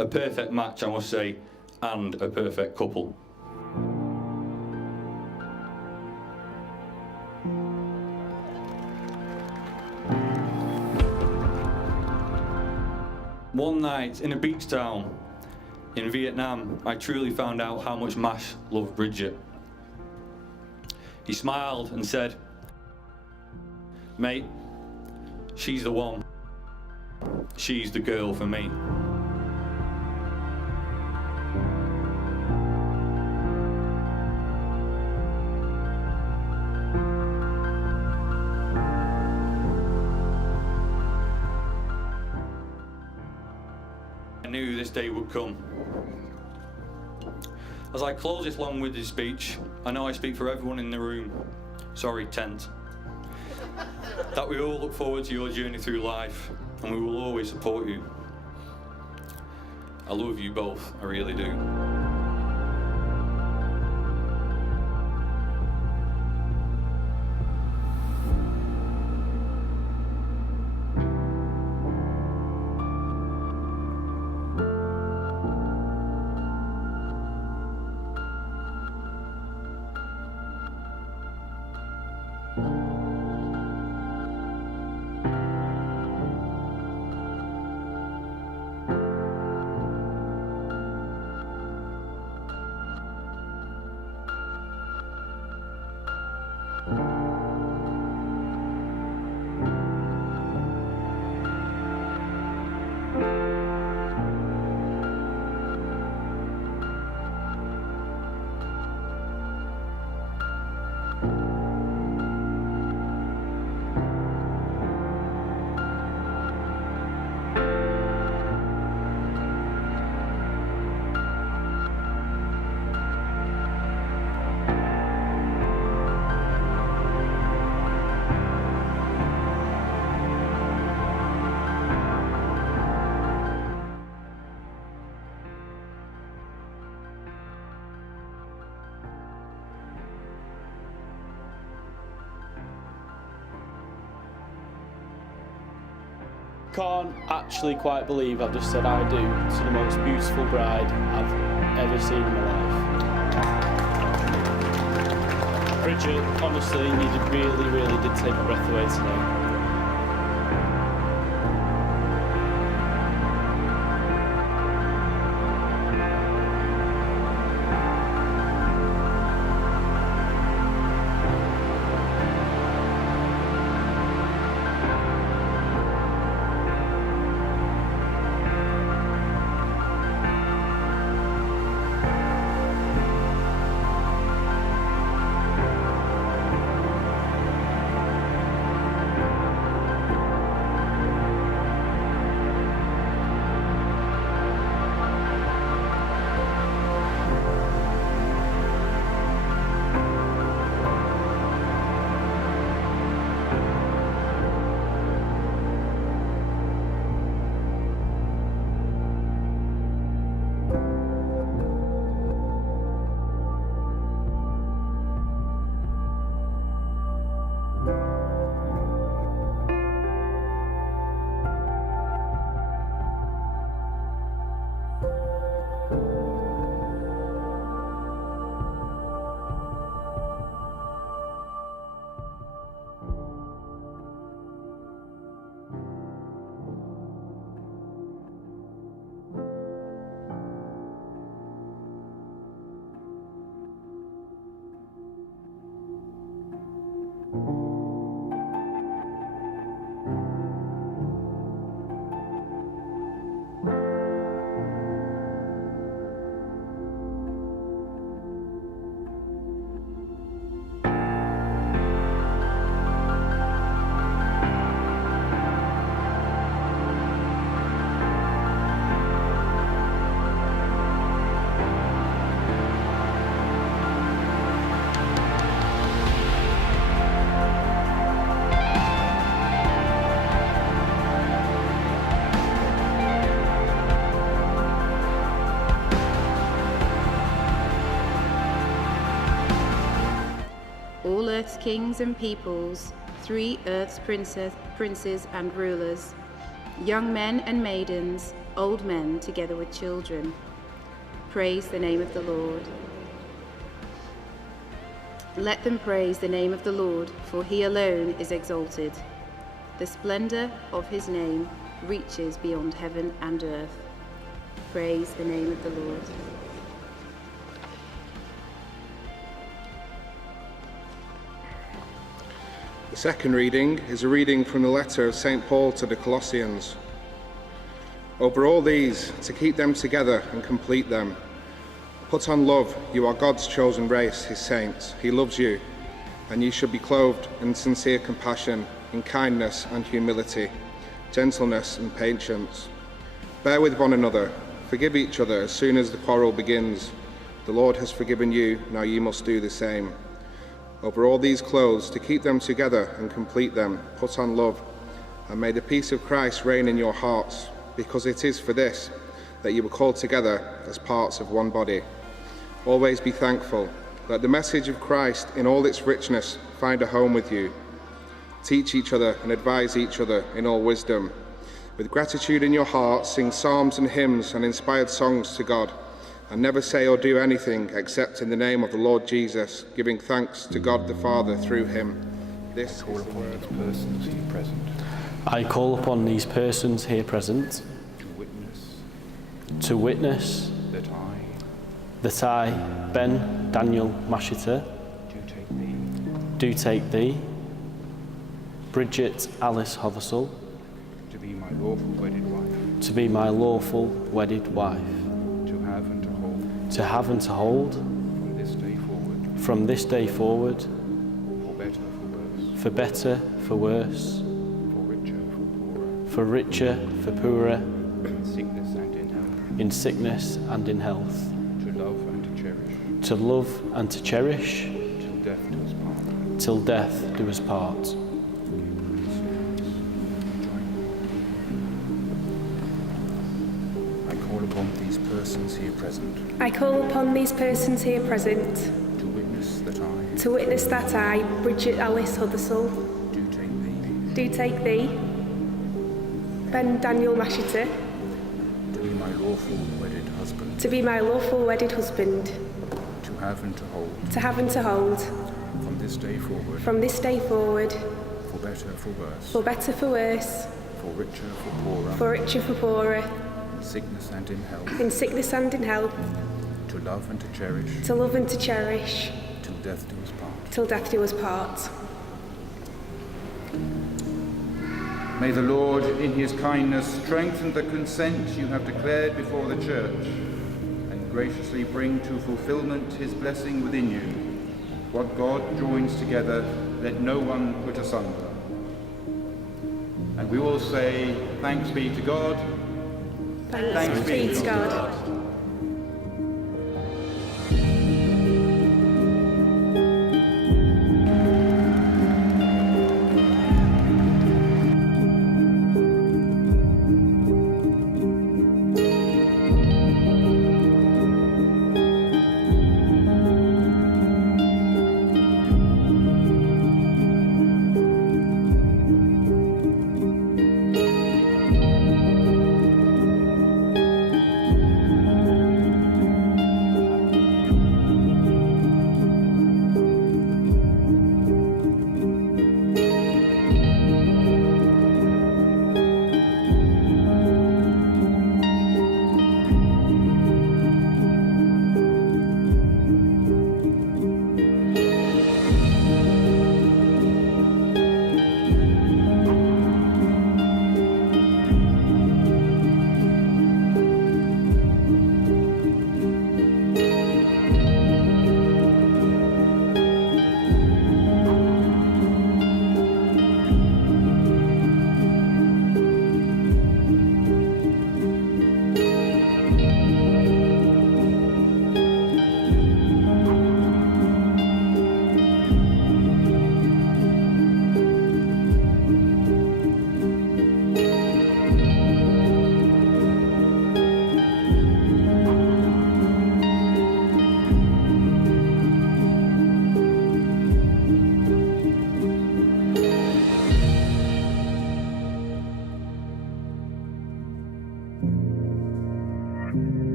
A perfect match, I must say, and a perfect couple. One night in a beach town in Vietnam, I truly found out how much Mash loved Bridget. He smiled and said, "Mate, she's the one. She's the girl for me." I knew this day would come. As I close this long-winded speech, I know I speak for everyone in the room, sorry tent, that we all look forward to your journey through life, and we will always support you. I love you both, I really do. Can't actually quite believe I've just said I do to the most beautiful bride I've ever seen in my life. Bridget, honestly, you really did take my breath away today. All Earth's kings and peoples, 3 Earth's princes and rulers, young men and maidens, old men together with children. Praise the name of the Lord. Let them praise the name of the Lord, for he alone is exalted. The splendor of his name reaches beyond heaven and earth. Praise the name of the Lord. The second reading is a reading from the letter of St. Paul to the Colossians. Over all these, to keep them together and complete them, put on love. You are God's chosen race, his saints. He loves you, and you should be clothed in sincere compassion, in kindness and humility, gentleness and patience. Bear with one another, forgive each other as soon as the quarrel begins. The Lord has forgiven you, now you must do the same. Over all these clothes, to keep them together and complete them, put on love, and may the peace of Christ reign in your hearts, because it is for this that you were called together as parts of one body. Always be thankful. Let the message of Christ in all its richness find a home with you. Teach each other and advise each other in all wisdom. With gratitude in your heart, sing psalms and hymns and inspired songs to God, and never say or do anything except in the name of the Lord Jesus, giving thanks to God the Father through him. This call upon these persons here present. I call upon these persons here present To witness that I, Ben Daniel Mashiter, do take thee, Bridget Alice Hothersall, to be my lawful wedded wife, to be my lawful wedded wife, to have and to hold, to have and to hold, from this day forward, for better, for worse, for richer, for poorer, for richer, for poorer, in sickness and in health, in sickness and in health, to love and to cherish, to love and to cherish, till death do us part. till death do us part. I call upon these persons here present I call upon these persons here present to witness that I, Bridget Alice Hothersall, do take thee, Ben Daniel Mashiter, to be my lawful wedded husband, to be my lawful wedded husband, to have and to hold, to have and to hold, from this day forward, from this day forward, for better, for worse, for better, for worse, for richer, for poorer, for richer, for poorer, in sickness and in health, in sickness and in health, to love and to cherish, to love and to cherish, till death do us part. till death do us part. May the Lord, in his kindness, strengthen the consent you have declared before the Church, and graciously bring to fulfilment his blessing within you. What God joins together, let no one put asunder. And we will say, thanks be to God. Thanks be to God.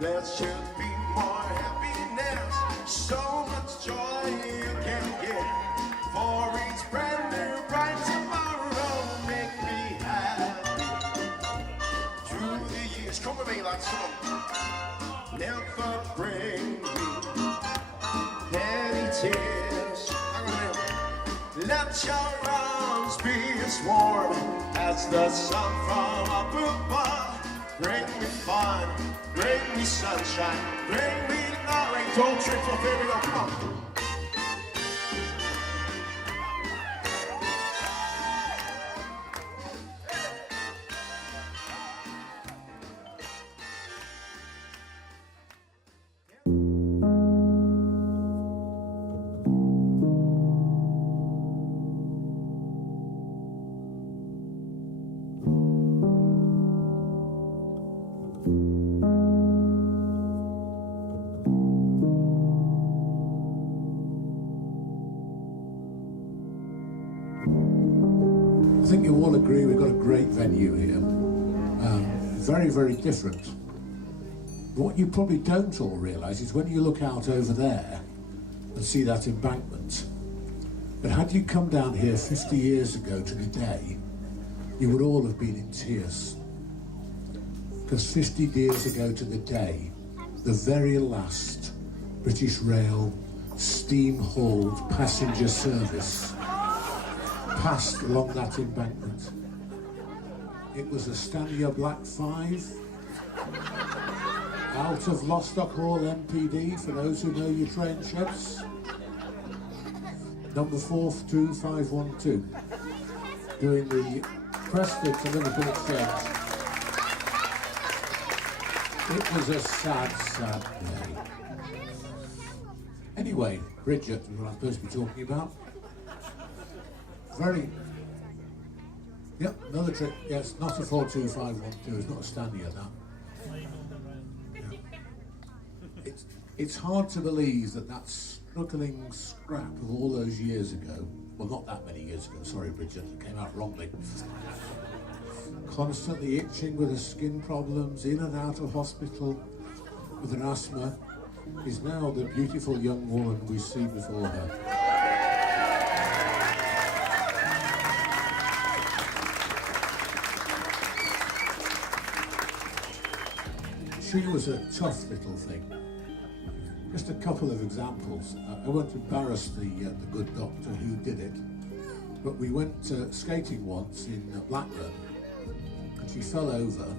There should be more happiness, so much joy you can get. For each brand new bright tomorrow, make me happy. Through the years, come with me, lads, come on. Never bring me any tears. Let your arms be as warm as the sun from up above. Bring me fun, bring me sunshine, bring me knowledge. Don't trip up, here we go, come on. I think you all agree we've got a great venue here. Very, very different. But what you probably don't all realise is when you look out over there and see that embankment, that had you come down here 50 years ago to the day, you would all have been in tears. Because 50 years ago to the day, the very last British Rail steam-hauled passenger service passed along that embankment. It was a Stania Black 5 out of Lostock Hall MPD, for those who know your train sheds. Number 42512, doing the Preston to Liverpool exchange. It was a sad, sad day. Anyway, Bridget is what I'm supposed to be talking about. Yep, another trick. Yes, not a 42512. It's not a Stania, that. Yeah. It's hard to believe that struggling scrap of all those years ago, well, not that many years ago, sorry Bridget, it came out wrongly, constantly itching with her skin problems, in and out of hospital with her asthma, is now the beautiful young woman we see before her. She was a tough little thing. Just a couple of examples. I won't embarrass the good doctor who did it, but we went skating once in Blackburn, and she fell over,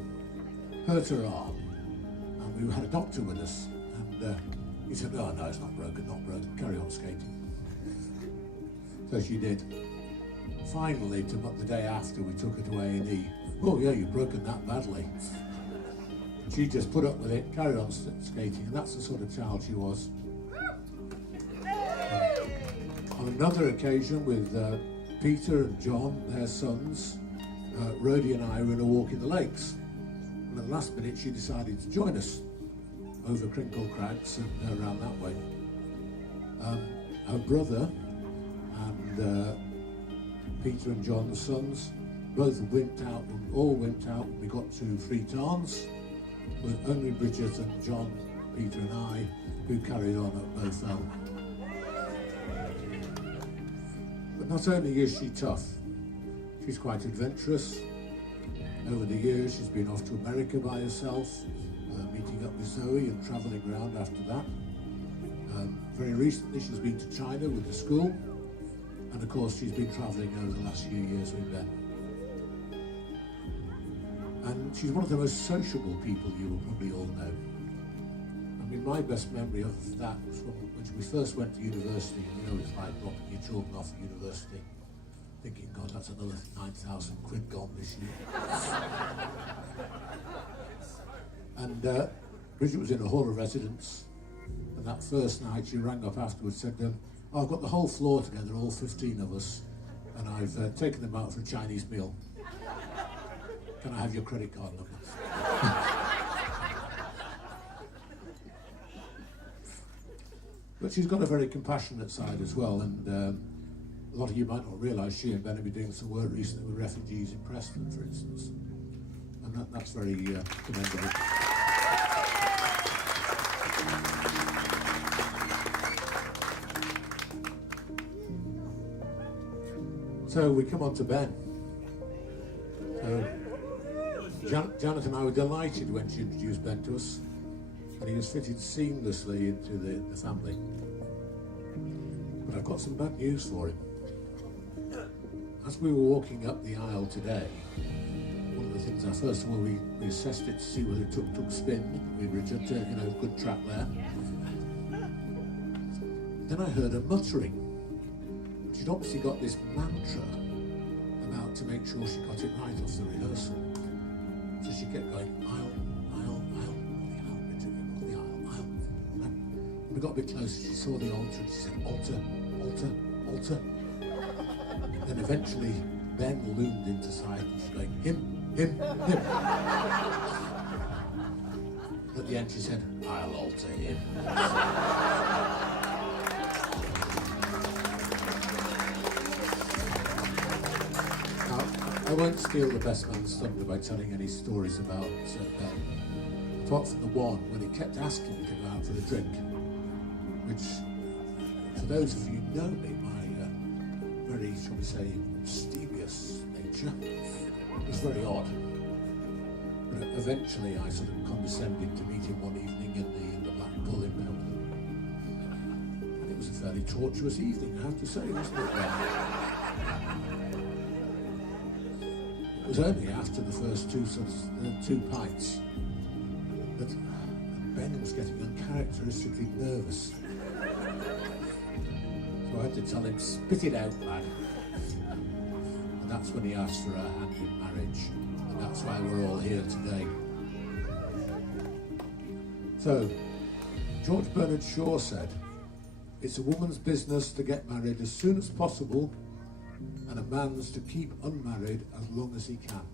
hurt her arm, and we had a doctor with us, and he said, "Oh no, it's not broken, carry on skating." So she did. Finally, the day after, we took her to A&E. "Oh yeah, you've broken that badly." She just put up with it, carried on skating, and that's the sort of child she was. On another occasion with Peter and John, their sons, Rhodey and I were in a walk in the lakes. And at the last minute she decided to join us over Crinkle Crags and around that way. Her brother and Peter and John, the sons, both all wimped out when we got to Three Tarns. It was only Bridget and John, Peter and I who carried on at Bowfell. But not only is she tough, she's quite adventurous. Over the years she's been off to America by herself, meeting up with Zoe and travelling around after that. Very recently she's been to China with the school, and of course she's been travelling over the last few years with Ben. And she's one of the most sociable people you will probably all know. I mean, my best memory of that was when we first went to university. You know, it's like dropping your children off at university, thinking, God, that's another 9,000 quid gone this year. And Bridget was in a hall of residence, and that first night she rang up afterwards and said, I've got the whole floor together, all 15 of us, and I've taken them out for a Chinese meal. Can I have your credit card number? But she's got a very compassionate side as well, and a lot of you might not realise she and Ben have been doing some work recently with refugees in Preston, for instance, and that's very commendable. So we come on to Ben. So Janet and I were delighted when she introduced Ben to us, and he was fitted seamlessly into the family. But I've got some bad news for him. As we were walking up the aisle today, one of the things, first of all, we assessed it to see whether it took spin, didn't we, Bridget? Good track there. Then I heard her muttering. She'd obviously got this mantra about to make sure she got it right off the rehearsal. So she kept going, aisle, aisle, aisle, on the aisle. When we got a bit closer, she saw the altar and she said, altar, altar, altar. Then eventually Ben loomed into sight and she's going, him. At the end she said, I'll alter him. I won't steal the best man's thunder by telling any stories about Ben, apart from the one when he kept asking me to go out for a drink, which, for those of you who know me, my very, shall we say, mysterious nature was very odd. But eventually I sort of condescended to meet him one evening in the Black Bull in Melbourne. And it was a fairly tortuous evening, I have to say, wasn't it, Ben? It was only after the first two pints that Ben was getting uncharacteristically nervous. So I had to tell him, spit it out, lad. And that's when he asked for her hand in marriage. And that's why we're all here today. So, George Bernard Shaw said, it's a woman's business to get married as soon as possible, and a man's to keep unmarried as long as he can.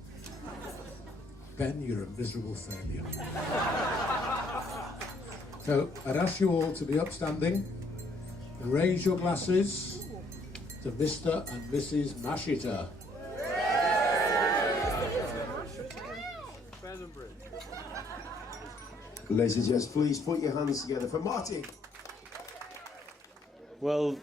Ben, you're a miserable failure. So I'd ask you all to be upstanding and raise your glasses to Mr. and Mrs. Mashiter. Ladies and gents, please put your hands together for Martin. Well,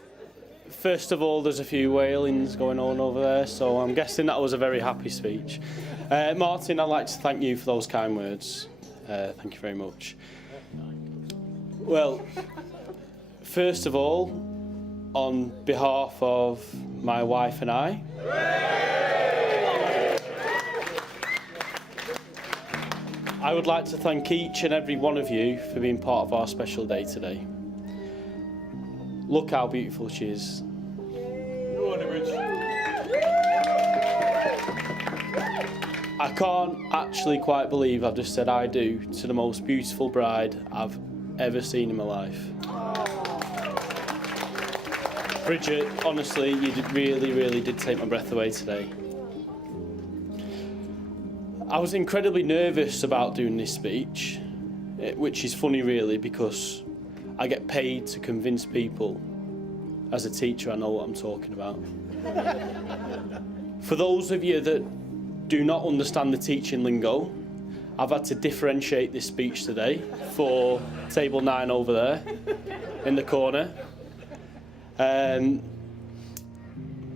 first of all, there's a few wailings going on over there, so I'm guessing that was a very happy speech. Martin, I'd like to thank you for those kind words. Thank you very much. Well, first of all, on behalf of my wife and I, I would like to thank each and every one of you for being part of our special day today. Look how beautiful she is. I can't actually quite believe I've just said I do to the most beautiful bride I've ever seen in my life. Bridget, honestly, you really did take my breath away today. I was incredibly nervous about doing this speech, which is funny really because I get paid to convince people. As a teacher, I know what I'm talking about. For those of you that do not understand the teaching lingo, I've had to differentiate this speech today for table 9 over there in the corner.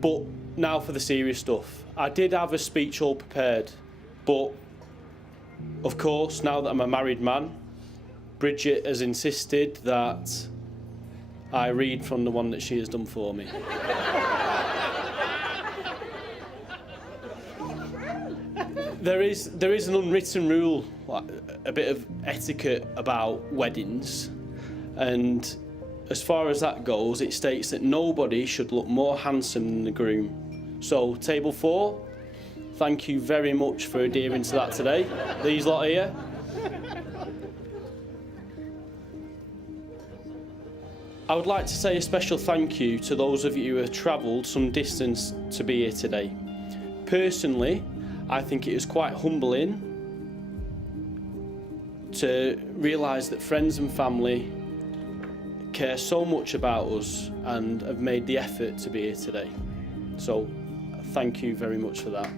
But now for the serious stuff. I did have a speech all prepared, but of course, now that I'm a married man, Bridget has insisted that I read from the one that she has done for me. There is an unwritten rule, a bit of etiquette about weddings, and as far as that goes, it states that nobody should look more handsome than the groom. So, table 4, thank you very much for adhering to that today. These lot here. I would like to say a special thank you to those of you who have travelled some distance to be here today. Personally, I think it is quite humbling to realise that friends and family care so much about us and have made the effort to be here today. So, thank you very much for that.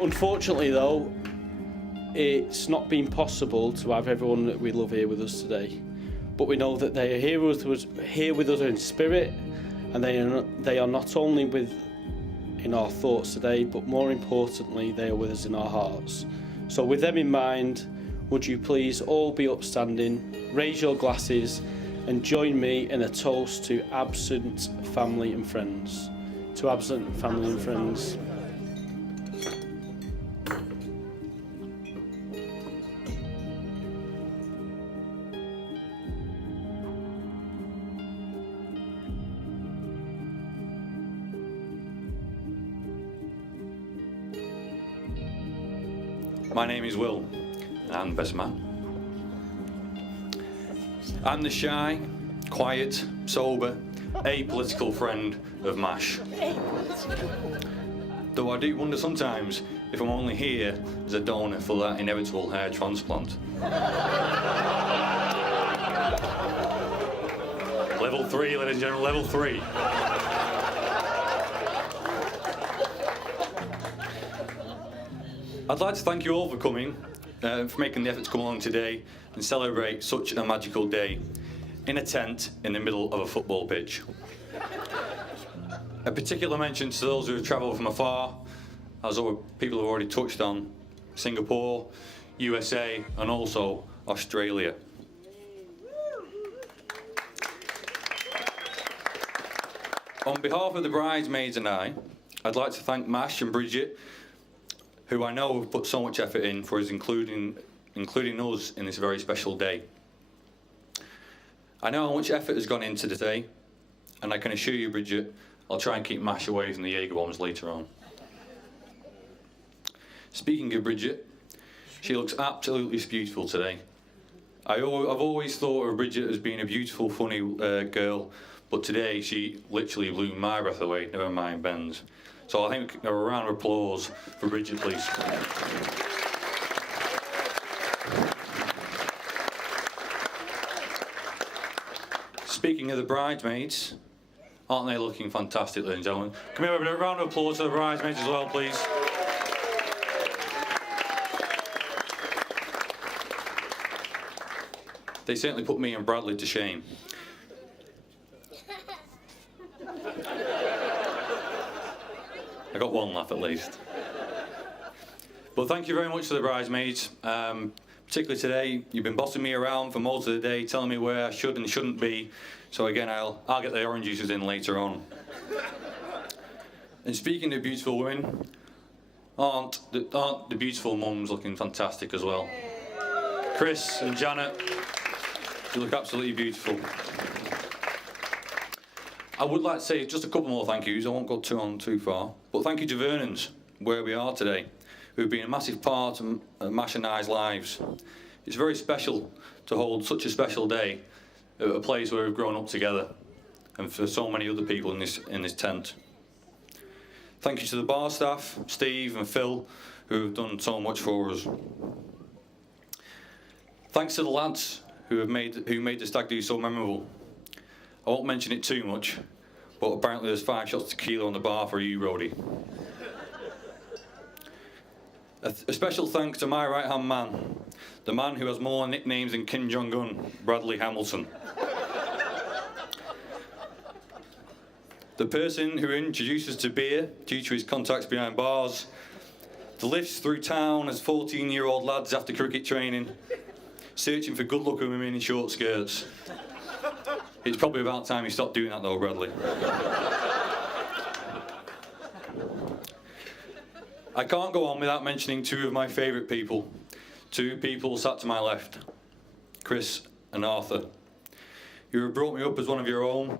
Unfortunately though, it's not been possible to have everyone that we love here with us today. but we know that they are here with us in spirit, and they are not only in our thoughts today, but more importantly, they are with us in our hearts. So with them in mind, would you please all be upstanding, raise your glasses, and join me in a toast to absent family and friends. To absent family and friends. My name is Will, and I'm the best man. I'm the shy, quiet, sober, apolitical friend of MASH. Though I do wonder sometimes if I'm only here as a donor for that inevitable hair transplant. Level 3, ladies and gentlemen, level 3. I'd like to thank you all for coming, for making the effort to come along today and celebrate such a magical day in a tent in the middle of a football pitch. A particular mention to those who have travelled from afar, as other people have already touched on, Singapore, USA and also Australia. On behalf of the bridesmaids and I'd like to thank Mash and Bridget, who I know have put so much effort in for us including us in this very special day. I know how much effort has gone into today, and I can assure you, Bridget, I'll try and keep Mash away from the Jaeger bombs later on. Speaking of Bridget, she looks absolutely beautiful today. I've always thought of Bridget as being a beautiful, funny girl, but today she literally blew my breath away, never mind Ben's. So I think a round of applause for Bridget, please. Speaking of the bridesmaids, aren't they looking fantastic, ladies and gentlemen? Come here, a round of applause for the bridesmaids as well, please. They certainly put me and Bradley to shame. I got one laugh at least. But thank you very much to the bridesmaids. Particularly today, you've been bossing me around for most of the day, telling me where I should and shouldn't be. So again, I'll get the orange juices in later on. And speaking of beautiful women, aren't the beautiful mums looking fantastic as well? Chris and Janet, you look absolutely beautiful. I would like to say just a couple more thank yous. I won't go too far. But thank you to Vernon's, where we are today, who've been a massive part of Mash and I's lives. It's very special to hold such a special day at a place where we've grown up together, and for so many other people in this tent. Thank you to the bar staff, Steve and Phil, who have done so much for us. Thanks to the lads who made the stag do so memorable. I won't mention it too much, but apparently there's 5 shots of tequila on the bar for you, Rhodey. A special thanks to my right-hand man, the man who has more nicknames than Kim Jong-un, Bradley Hamilton. The person who introduces to beer due to his contacts behind bars, the lifts through town as 14-year-old lads after cricket training, searching for good-looking women in short skirts. It's probably about time you stopped doing that though, Bradley. I can't go on without mentioning 2 of my favourite people. 2 people sat to my left, Chris and Arthur. You have brought me up as one of your own.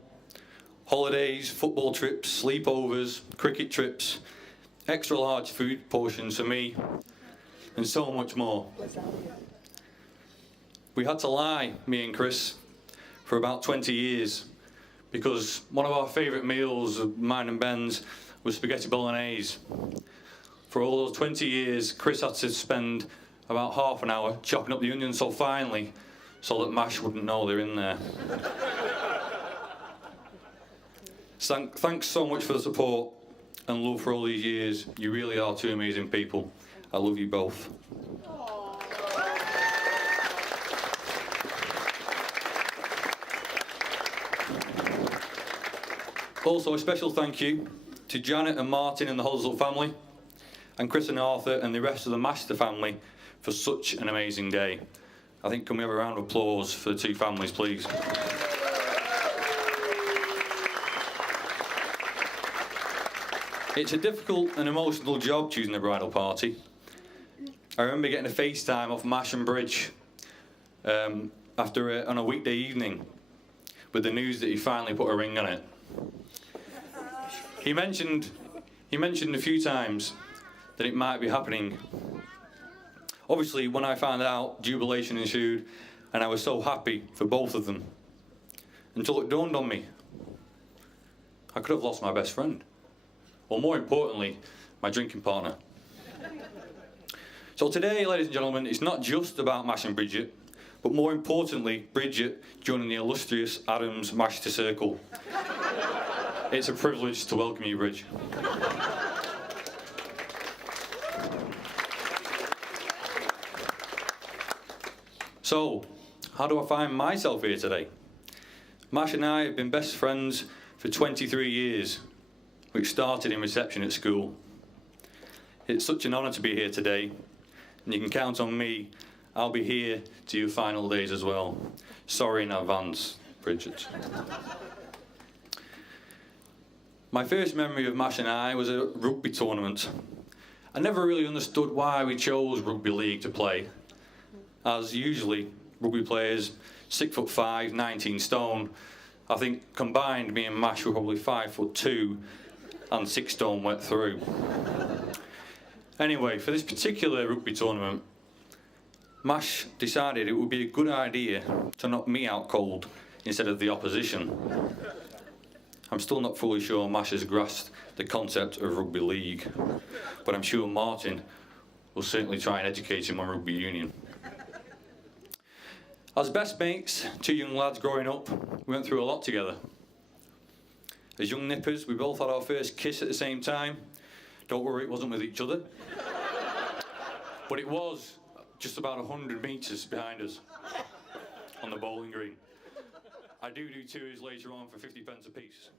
Holidays, football trips, sleepovers, cricket trips, extra large food portions for me, and so much more. We had to lie, me and Chris, for about 20 years, because one of our favourite meals of mine and Ben's was spaghetti bolognese. For all those 20 years, Chris had to spend about half an hour chopping up the onions so finely so that Mash wouldn't know they're in there. Thanks so much for the support and love for all these years. You really are 2 amazing people. I love you both. Also, a special thank you to Janet and Martin and the Hodsall family, and Chris and Arthur and the rest of the Master family for such an amazing day. I think, can we have a round of applause for the two families, please? It's a difficult and emotional job choosing a bridal party. I remember getting a FaceTime off Mash and Bridge on a weekday evening with the news that he finally put a ring on it. He mentioned a few times that it might be happening. Obviously, when I found out, jubilation ensued, and I was so happy for both of them. Until it dawned on me, I could have lost my best friend. Or more importantly, my drinking partner. So today, ladies and gentlemen, it's not just about Mash and Bridget, but more importantly, Bridget joining the illustrious Adams Mash to Circle. It's a privilege to welcome you, Bridge. So, how do I find myself here today? Mash and I have been best friends for 23 years, which started in reception at school. It's such an honour to be here today, and you can count on me. I'll be here to your final days as well. Sorry in advance, Bridget. My first memory of Mash and I was a rugby tournament. I never really understood why we chose rugby league to play, as usually rugby players, 6'5", 19 stone. I think combined me and Mash were probably 5'2", and 6 stone wet through. Anyway, for this particular rugby tournament, Mash decided it would be a good idea to knock me out cold instead of the opposition. I'm still not fully sure Mash has grasped the concept of rugby league, but I'm sure Martin will certainly try and educate him on rugby union. As best mates, two young lads growing up, we went through a lot together. As young nippers, we both had our first kiss at the same time. Don't worry, it wasn't with each other. But it was just about 100 metres behind us on the bowling green. I do tours later on for 50 pence a piece.